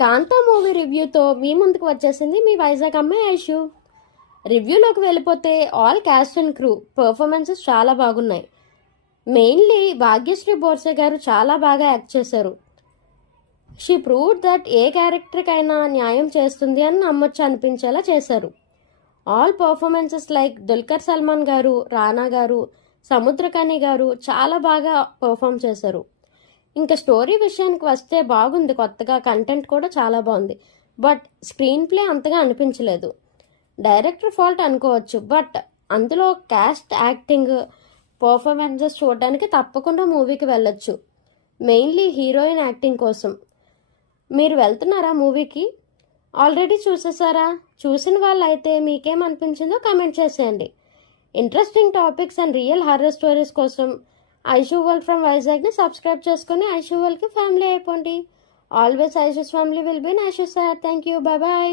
కాంతా movie రివ్యూతో మీ ముందుకు వచ్చేసింది మీ వైజాగ్ అమ్మాయి ఐషు. రివ్యూలోకి వెళ్ళిపోతే all caste and crew performances చాలా బాగున్నాయి. మెయిన్లీ భాగ్యశ్రీ బోర్సే గారు చాలా బాగా యాక్ట్ చేశారు. షీ ప్రూవ్డ్ దట్ ఏ క్యారెక్టర్కైనా న్యాయం చేస్తుంది అని నమ్మొచ్చు అనిపించేలా చేశారు. All performances like Dulquer Salman గారు, రానా గారు, సముద్రకని గారు చాలా బాగా పర్ఫామ్ చేశారు. ఇంకా స్టోరీ విషయానికి వస్తే బాగుంది, కొత్తగా కంటెంట్ కూడా చాలా బాగుంది. బట్ స్క్రీన్ ప్లే అంతగా అనిపించలేదు. డైరెక్టర్ ఫాల్ట్ అనుకోవచ్చు, బట్ అందులో క్యాస్ట్, యాక్టింగ్, పర్ఫార్మెన్సెస్ చూడడానికి తప్పకుండా మూవీకి వెళ్ళొచ్చు. మెయిన్లీ హీరోయిన్ యాక్టింగ్ కోసం. మీరు వెళ్తున్నారా మూవీకి? ఆల్రెడీ చూసేసారా? చూసిన వాళ్ళైతే మీకేమనిపించిందో కమెంట్ చేసేయండి. Interesting topics and real horror stories కోసం ఐషు వరల్డ్ ఫ్రమ్ వైజాగ్ని సబ్స్క్రైబ్ చేసుకుని ఐషు వరల్డ్కి ఫ్యామిలీ అయిపోండి. Always Aishu's family will be in Aishu సార్. Thank you. Bye bye.